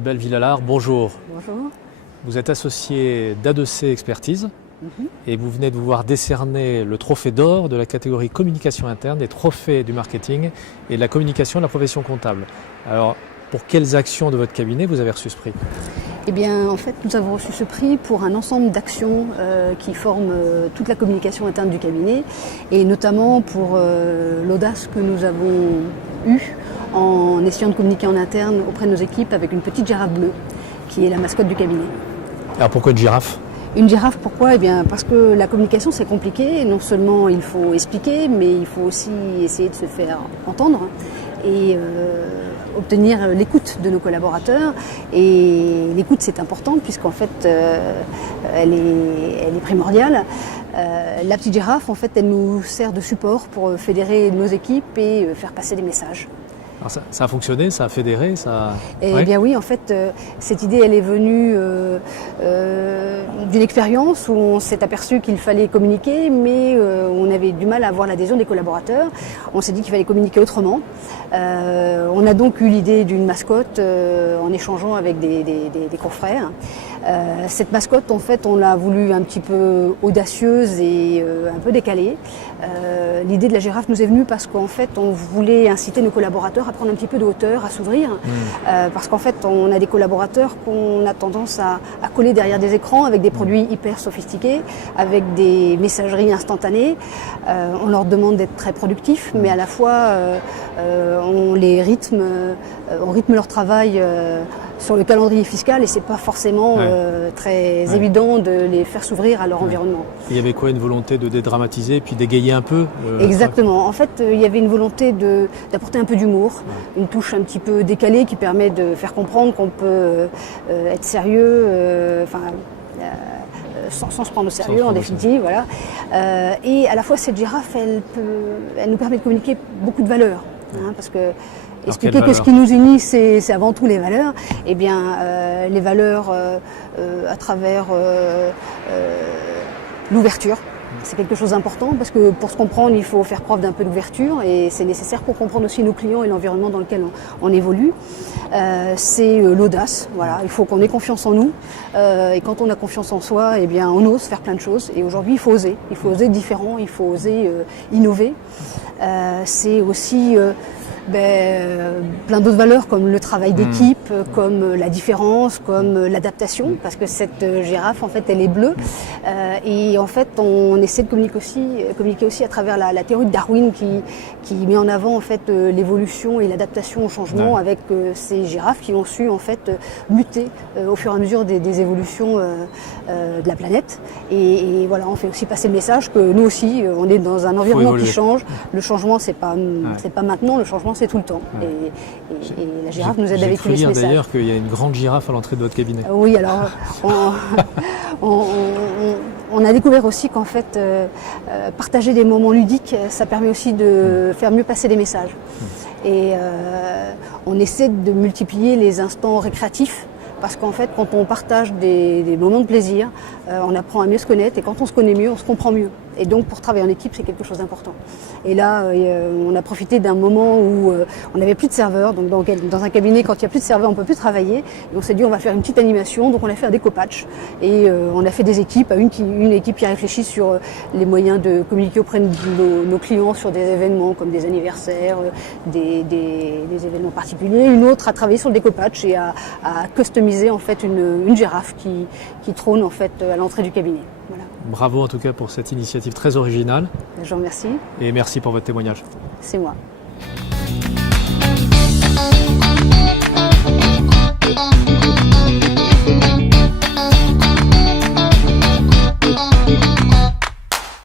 Isabelle Villalard, bonjour. Bonjour. Vous êtes associée d'A2C Expertise et vous venez de vous voir décerner le trophée d'or de la catégorie communication interne, des trophées du marketing et de la communication de la profession comptable. Alors, pour quelles actions de votre cabinet vous avez reçu ce prix? Eh bien, en fait, nous avons reçu ce prix pour un ensemble d'actions qui forment toute la communication interne du cabinet et notamment pour l'audace que nous avons eue en essayant de communiquer en interne auprès de nos équipes avec une petite girafe bleue qui est la mascotte du cabinet. Alors pourquoi une girafe? Une girafe, pourquoi? Eh bien, parce que la communication, c'est compliqué. Non seulement il faut expliquer, mais il faut aussi essayer de se faire entendre et obtenir l'écoute de nos collaborateurs. Et l'écoute, c'est important puisqu'en fait, elle est primordiale. La petite girafe, en fait, elle nous sert de support pour fédérer nos équipes et faire passer des messages. Alors ça a fonctionné, ça a fédéré, ça... Eh bien oui, en fait, cette idée, elle est venue d'une expérience où on s'est aperçu qu'il fallait communiquer, mais on avait du mal à avoir l'adhésion des collaborateurs. On s'est dit qu'il fallait communiquer autrement. On a donc eu l'idée d'une mascotte en échangeant avec des confrères. Cette mascotte, en fait, on l'a voulu un petit peu audacieuse et un peu décalée. L'idée de la girafe nous est venue parce qu'en fait, on voulait inciter nos collaborateurs à prendre un petit peu de hauteur, à s'ouvrir, parce qu'en fait, on a des collaborateurs qu'on a tendance à coller derrière des écrans avec des produits hyper sophistiqués, avec des messageries instantanées. On leur demande d'être très productifs, mais à la fois, on rythme leur travail sur le calendrier fiscal et c'est pas forcément très évident de les faire s'ouvrir à leur environnement. Il y avait quoi, une volonté de dédramatiser et puis d'égayer un peu Exactement. En fait, il y avait une volonté d'apporter un peu d'humour, une touche un petit peu décalée qui permet de faire comprendre qu'on peut être sérieux, sans se prendre au sérieux en définitive, voilà. Et à la fois cette girafe, elle nous permet de communiquer beaucoup de valeurs, parce que expliquer que ce qui nous unit, c'est avant tout les valeurs. Eh bien, les valeurs à travers l'ouverture. C'est quelque chose d'important parce que pour se comprendre, il faut faire preuve d'un peu d'ouverture et c'est nécessaire pour comprendre aussi nos clients et l'environnement dans lequel on évolue. C'est l'audace, voilà. Il faut qu'on ait confiance en nous et quand on a confiance en soi, eh bien, on ose faire plein de choses. Et aujourd'hui, il faut oser différent, il faut oser innover. C'est aussi plein d'autres valeurs comme le travail d'équipe, comme la différence, comme l'adaptation, parce que cette girafe, en fait, elle est bleue. Et en fait, on essaie de communiquer aussi à travers la théorie de Darwin qui met en avant en fait l'évolution et l'adaptation au changement avec ces girafes qui ont su en fait muter au fur et à mesure des évolutions de la planète. Et voilà, on fait aussi passer le message que nous aussi, on est dans un environnement qui change. Le changement, c'est pas maintenant, le changement, c'est tout le temps. Et la girafe nous aide à véhiculer ce message. J'ai cru lire d'ailleurs qu'il y a une grande girafe à l'entrée de votre cabinet. Oui, alors on a découvert aussi qu'en fait, partager des moments ludiques, ça permet aussi de faire mieux passer des messages. Et on essaie de multiplier les instants récréatifs. Parce qu'en fait, quand on partage des moments de plaisir, on apprend à mieux se connaître et quand on se connaît mieux, on se comprend mieux. Et donc, pour travailler en équipe, c'est quelque chose d'important. Et là, on a profité d'un moment où on n'avait plus de serveurs. Donc, dans un cabinet, quand il n'y a plus de serveurs, on ne peut plus travailler. Et on s'est dit, on va faire une petite animation. Donc, on a fait un découpage. Et on a fait des équipes. Une équipe qui a réfléchi sur les moyens de communiquer auprès de nos clients sur des événements comme des anniversaires, des événements particuliers. Une autre a travaillé sur le découpage et a customisé en fait une girafe qui trône en fait à l'entrée du cabinet. Voilà. Bravo en tout cas pour cette initiative très originale. Je vous remercie. Et merci pour votre témoignage. C'est moi.